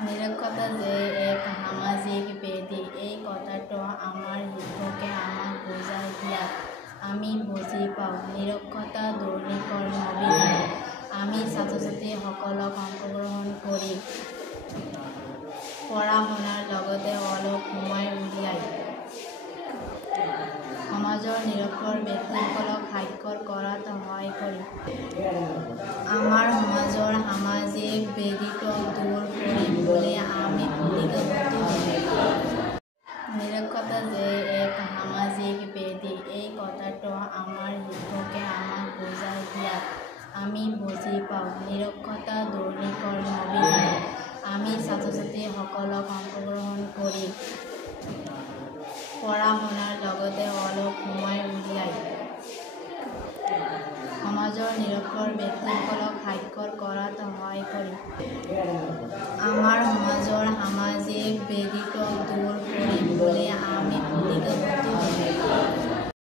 নিৰক্ষৰতা যে এক সামাজিক ব্যাধি, এই কথাটো আমাৰ শিক্ষকে আমাক বুজাই দিয়াত আমি বুজি পাওঁ। নিৰক্ষৰতা দূৰীকৰণ অভিযানত আমি ছাত্ৰ-ছাত্ৰীসকলক অংশগ্ৰহণ কৰি পঢ়া-শুনাৰ লগতে অলপ সময় উলিয়াই সমাজৰ নিৰক্ষৰ ব্যক্তিসকলক সাক্ষৰ কৰাত সহায় কৰিম। আমাৰ সমাজৰ সামাজিক ব্যাধিটোক দূৰ কৰিবলৈ আমি প্ৰতিজ্ঞাবদ্ধ হ'ম। নিৰক্ষৰতা যে এক সামাজিক ব্যাধি, এই কথাটো আমাৰ শিক্ষকে আমাক বুজাই দিয়াত আমি বুজি পাওঁ। নিৰক্ষৰতা দূৰীকৰণ অভিযানত আমি ছাত্ৰ-ছাত্ৰীসকলক অংশগ্ৰহণ কৰি পঢ়া-শুনাৰ লগতে অলপ সময় উলিয়াই সমাজৰ নিৰক্ষৰ ব্যক্তিসকলক সাক্ষৰ কৰাত সহায় কৰিম। আমাৰ সমাজৰ সামাজিক ব্যাধিটোক দূৰ কৰিবলৈ আমি